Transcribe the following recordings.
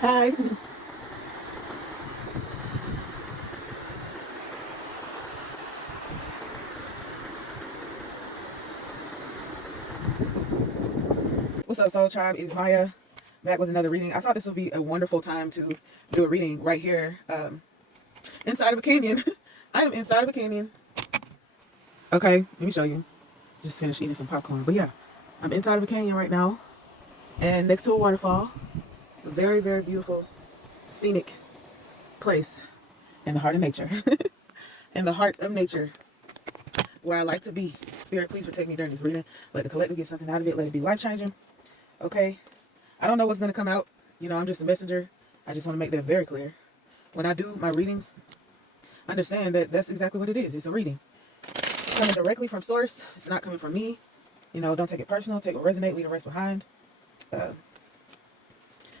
Hi. What's up, Soul Tribe? It's Maya, back with another reading. I thought this would be a wonderful time to do a reading right here, inside of a canyon. I am inside of a canyon. Okay, let me show you. Just finished eating some popcorn. But yeah, I'm inside of a canyon right now, and next to a waterfall. A very, very beautiful, scenic place in the heart of nature. In the heart of nature, where I like to be. Spirit, please protect me during this reading. Let the collective get something out of it. Let it be life-changing. Okay? I don't know what's going to come out. You know, I'm just a messenger. I just want to make that very clear. When I do my readings, understand that that's exactly what it is. It's a reading. It's coming directly from source. It's not coming from me. You know, don't take it personal. Take what resonate, leave the rest behind. Uh,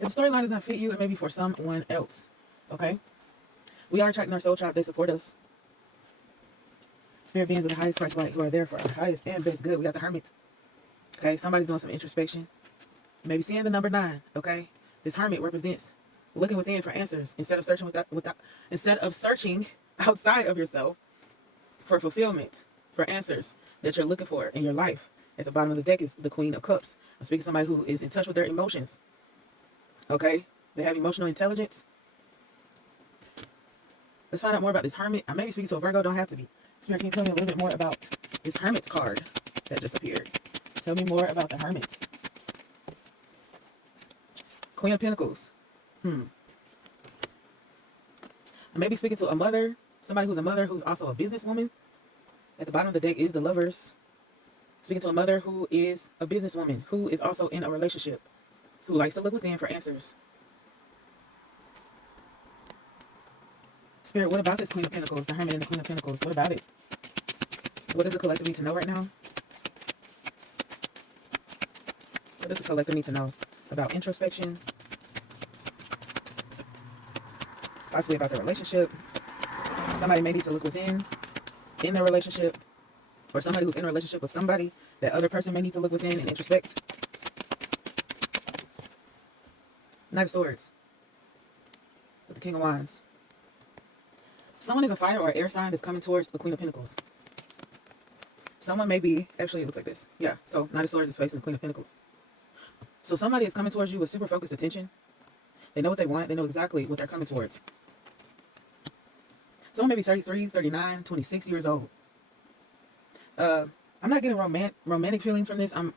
if the storyline does not fit you, it may be for someone else. Okay? We are attracting our soul tribe. They support us. Spirit beings of the highest Christ light who are there for our highest and best good. We got the hermit. Okay? Somebody's doing some introspection. Maybe seeing the number 9. Okay? This hermit represents looking within for answers instead of searching instead of searching outside of yourself for fulfillment, for answers that you're looking for in your life. At the bottom of the deck is the Queen of Cups. I'm speaking to somebody who is in touch with their emotions. Okay? They have emotional intelligence. Let's find out more about this hermit. I may be speaking to a Virgo, don't have to be. Spirit, can you tell me a little bit more about this hermit's card that just appeared? Tell me more about the hermit. Queen of Pentacles. I may be speaking to a mother, somebody who's a mother who's also a businesswoman. At the bottom of the deck is the Lovers. Speaking to a mother who is a businesswoman, who is also in a relationship, who likes to look within for answers. Spirit, what about this Queen of Pentacles, the Hermit and the Queen of Pentacles? What about it? What does the collective need to know right now? What does the collective need to know about introspection? Possibly about their relationship. Somebody may need to look within in their relationship, or somebody who's in a relationship with somebody, that other person may need to look within and introspect. Knight of Swords with the King of Wands. Someone is a fire or air sign that's coming towards the Queen of Pentacles. Someone may be, actually it looks like this. Yeah, so Knight of Swords is facing the Queen of Pentacles. So somebody is coming towards you with super focused attention. They know what they want. They know exactly what they're coming towards. Someone may be 33, 39, 26 years old. I'm not getting romantic feelings from this. I'm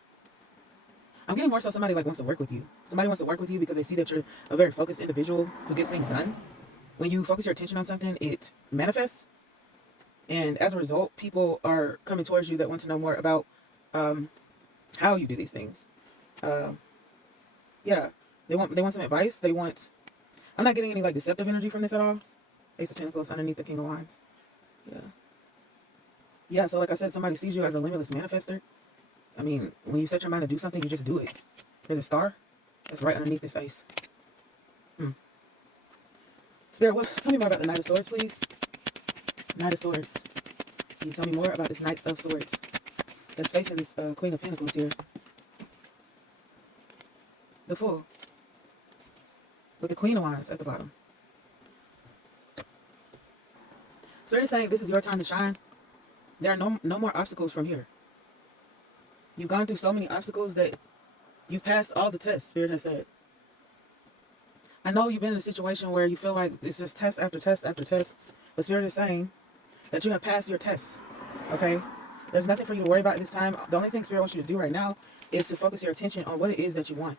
getting more so somebody like wants to work with you. Somebody wants to work with you because they see that you're a very focused individual who gets things done. When you focus your attention on something, it manifests. And as a result, people are coming towards you that want to know more about how you do these things. Yeah, they want some advice. I'm not getting any like deceptive energy from this at all. Ace of Pentacles underneath the King of Wands. Yeah. Yeah, so like I said, somebody sees you as a limitless manifester. I mean, when you set your mind to do something, you just do it. There's a star that's right underneath this ace. Spirit, tell me more about the Knight of Swords, please. Knight of Swords. Can you tell me more about this Knight of Swords that's facing this Queen of Pentacles here? The Fool. With the Queen of Wands at the bottom. Spirit is saying this is your time to shine. There are no more obstacles from here. You've gone through so many obstacles that you've passed all the tests, Spirit has said. I know you've been in a situation where you feel like it's just test after test after test. But Spirit is saying that you have passed your tests. Okay? There's nothing for you to worry about this time. The only thing Spirit wants you to do right now is to focus your attention on what it is that you want.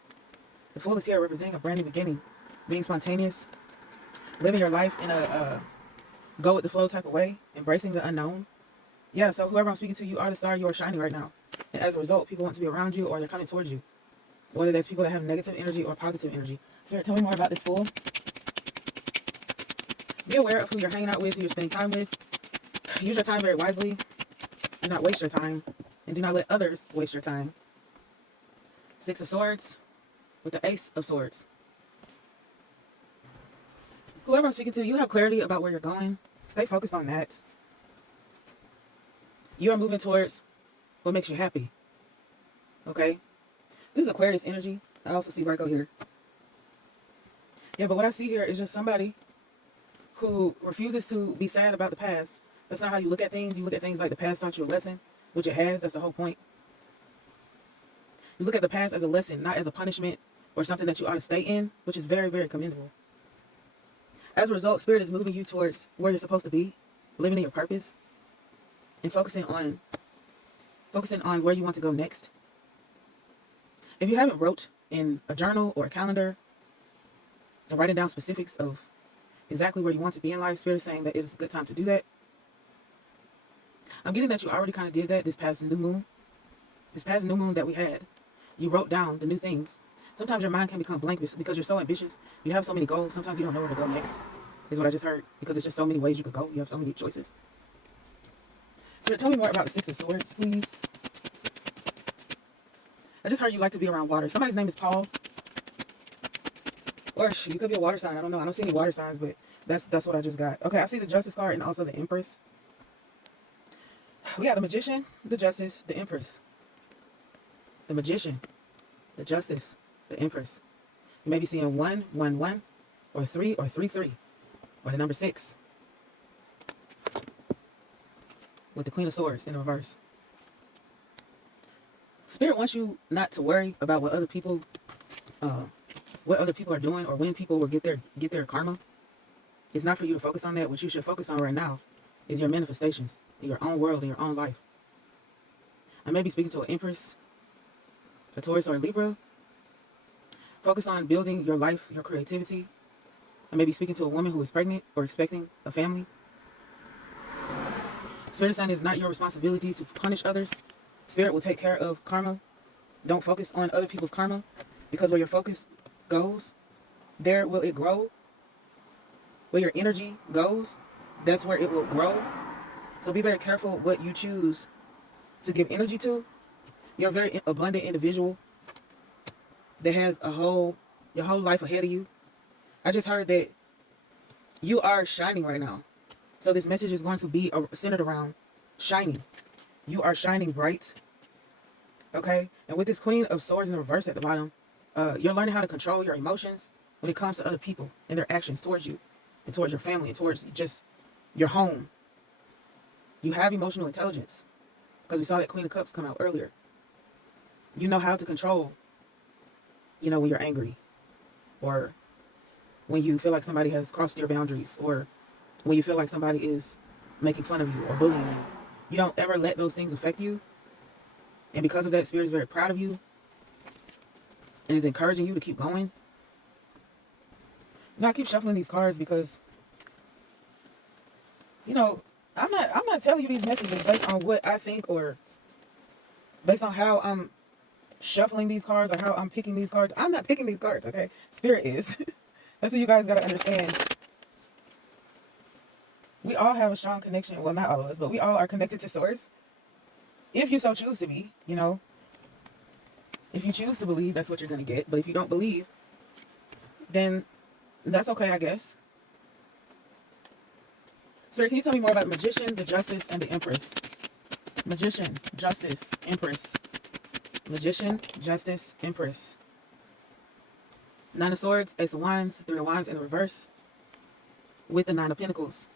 The Fool is here representing a brand new beginning. Being spontaneous. Living your life in a go with the flow type of way. Embracing the unknown. Yeah, so whoever I'm speaking to, you are the star. You are shining right now. And as a result, people want to be around you or they're coming towards you. Whether there's people that have negative energy or positive energy. Spirit, tell me more about this Fool. Be aware of who you're hanging out with, who you're spending time with. Use your time very wisely. Do not waste your time. And do not let others waste your time. Six of Swords with the Ace of Swords. Whoever I'm speaking to, you have clarity about where you're going. Stay focused on that. You are moving towards what makes you happy. Okay? This is Aquarius energy. I also see Virgo here. Yeah, but what I see here is just somebody who refuses to be sad about the past. That's not how you look at things. You look at things like the past taught you a lesson, which it has. That's the whole point. You look at the past as a lesson, not as a punishment or something that you ought to stay in, which is very, very commendable. As a result, Spirit is moving you towards where you're supposed to be, living in your purpose, and focusing on where you want to go next. If you haven't wrote in a journal or a calendar, and writing down specifics of exactly where you want to be in life, Spirit is saying that it's a good time to do that. I'm getting that you already kind of did that this past new moon. This past new moon that we had, you wrote down the new things. Sometimes your mind can become blank because you're so ambitious. You have so many goals. Sometimes you don't know where to go next, is what I just heard. Because it's just so many ways you could go. You have so many choices. Spirit, tell me more about the Six of Swords, please. I just heard you like to be around water. Somebody's name is Paul. Or you could be a water sign. I don't know. I don't see any water signs, but that's what I just got. Okay, I see the Justice card and also the Empress. We got the Magician, the Justice, the Empress. The Magician, the Justice, the Empress. You may be seeing 1, 1, 1, or 3, or 3, 3, or the number 6. With the Queen of Swords in the reverse. Spirit wants you not to worry about what other people are doing or when people will get their karma. It's not for you to focus on that. What you should focus on right now is your manifestations in your own world, in your own life. I may be speaking to an Empress, a Taurus, or a Libra. Focus on building your life, your creativity. I may be speaking to a woman who is pregnant or expecting a family. Spirit is saying it's not your responsibility to punish others. Spirit will take care of karma. Don't focus on other people's karma, because where your focus goes, there will it grow. Where your energy goes, that's where it will grow. So be very careful what you choose to give energy to. You're a very abundant individual that has your whole life ahead of you. I just heard that you are shining right now. So this message is going to be centered around shining. You are shining bright. Okay? And with this Queen of Swords in the reverse at the bottom, you're learning how to control your emotions when it comes to other people and their actions towards you and towards your family and towards just your home. You have emotional intelligence because we saw that Queen of Cups come out earlier. You know how to control, when you're angry, or when you feel like somebody has crossed your boundaries, or when you feel like somebody is making fun of you or bullying you. You don't ever let those things affect you. And because of that, Spirit is very proud of you and is encouraging you to keep going. I keep shuffling these cards because, I'm not telling you these messages based on what I think or based on how I'm shuffling these cards or how I'm picking these cards. I'm not picking these cards, okay? Spirit is. That's what you guys got to understand. We all have a strong connection. Well, not all of us, but we all are connected to Source. If you so choose to be, If you choose to believe, that's what you're going to get. But if you don't believe, then that's okay, I guess. Spirit, can you tell me more about the Magician, the Justice, and the Empress? Magician, Justice, Empress. Magician, Justice, Empress. Nine of Swords, Ace of Wands, Three of Wands in the reverse, with the Nine of Pentacles.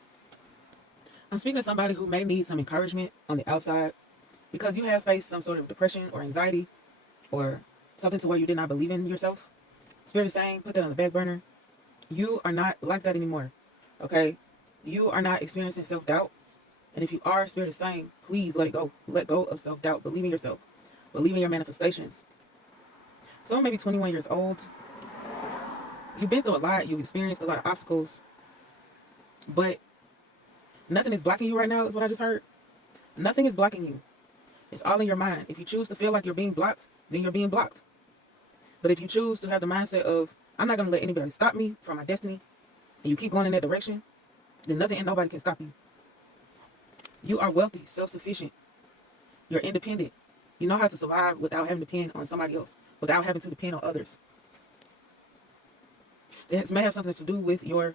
I'm speaking to somebody who may need some encouragement on the outside because you have faced some sort of depression or anxiety or something to where you did not believe in yourself. Spirit is saying, put that on the back burner. You are not like that anymore, okay? You are not experiencing self-doubt. And if you are, Spirit is saying, please let it go. Let go of self-doubt. Believe in yourself. Believe in your manifestations. Someone may be 21 years old. You've been through a lot. You've experienced a lot of obstacles. But nothing is blocking you right now, is what I just heard. Nothing is blocking you. It's all in your mind. If you choose to feel like you're being blocked, then you're being blocked. But if you choose to have the mindset of, I'm not going to let anybody stop me from my destiny, and you keep going in that direction, then nothing and nobody can stop you. You are wealthy, self-sufficient. You're independent. You know how to survive without having to depend on somebody else, without having to depend on others. It may have something to do with your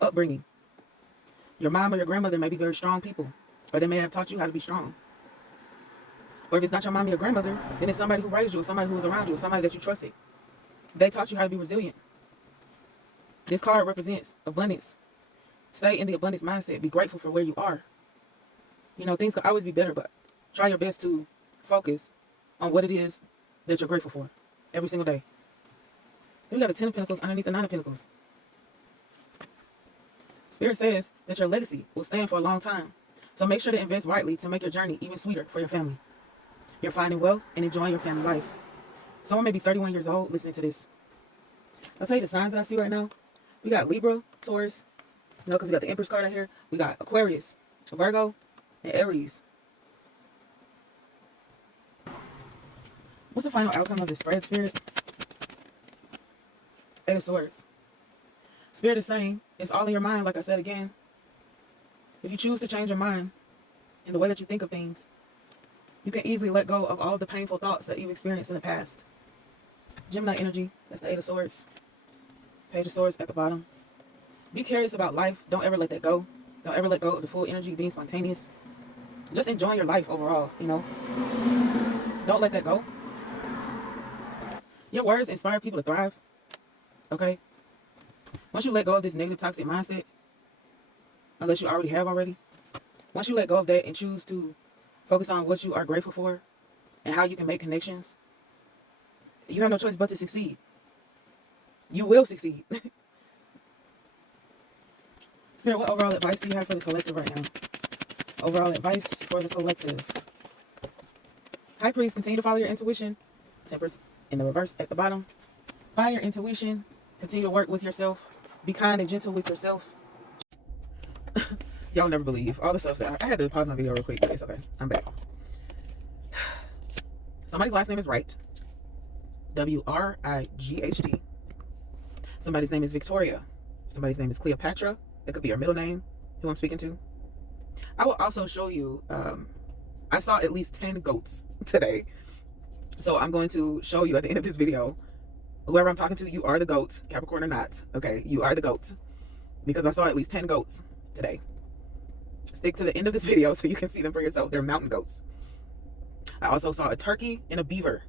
upbringing. Your mom or your grandmother may be very strong people, or they may have taught you how to be strong. Or if it's not your mom or your grandmother, then it's somebody who raised you, or somebody who was around you, or somebody that you trusted. They taught you how to be resilient. This card represents abundance. Stay in the abundance mindset. Be grateful for where you are. You know, things can always be better, but try your best to focus on what it is that you're grateful for every single day. Then we got the 10 of Pentacles underneath the 9 of Pentacles. Spirit says that your legacy will stand for a long time. So make sure to invest wisely to make your journey even sweeter for your family. You're finding wealth and enjoying your family life. Someone may be 31 years old listening to this. I'll tell you the signs that I see right now. We got Libra, Taurus, you know, because we got the Empress card out here. We got Aquarius, Virgo, and Aries. What's the final outcome of the spread, Spirit? Eight of Swords. Spirit is saying it's all in your mind, like I said again. If you choose to change your mind in the way that you think of things, you can easily let go of all the painful thoughts that you've experienced in the past. Gemini energy, that's the 8 of Swords. Page of Swords at the bottom. Be curious about life. Don't ever let that go. Don't ever let go of the full energy, being spontaneous. Just enjoying your life overall, you know. Don't let that go. Your words inspire people to thrive. Okay? Once you let go of this negative, toxic mindset, unless you already have already, once you let go of that and choose to focus on what you are grateful for and how you can make connections, you have no choice but to succeed. You will succeed. Spirit, what overall advice do you have for the collective right now? Overall advice for the collective. High Priest, continue to follow your intuition. Temperance in the reverse at the bottom. Find your intuition. Continue to work with yourself. Be kind and gentle with yourself. Y'all never believe all the stuff that I had to pause my video real quick. It's okay. I'm back. Somebody's last name is Wright. W-R-I-G-H-T. Somebody's name is Victoria. Somebody's name is Cleopatra. That could be your middle name, who I'm speaking to. I will also show you, I saw at least 10 goats today. So I'm going to show you at the end of this video, whoever I'm talking to, you are the goat, Capricorn or not. Okay, you are the goat. Because I saw at least 10 goats today. Stick to the end of this video so you can see them for yourself. They're mountain goats. I also saw a turkey and a beaver.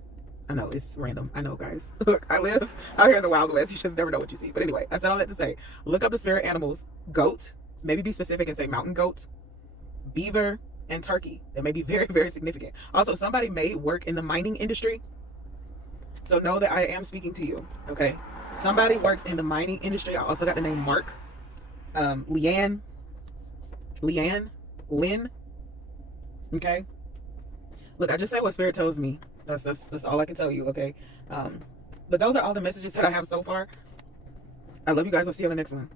I know, it's random. I know, guys. Look, I live out here in the Wild West. You just never know what you see. But anyway, I said all that to say, look up the spirit animals. Goat, maybe be specific and say mountain goat, beaver, and turkey. That may be very, very significant. Also, somebody may work in the mining industry. So know that I am speaking to you, okay? Somebody works in the mining industry. I also got the name Mark, Lynn, okay? Look, I just say what Spirit tells me. That's all I can tell you, okay? But those are all the messages that I have so far. I love you guys. I'll see you on the next one.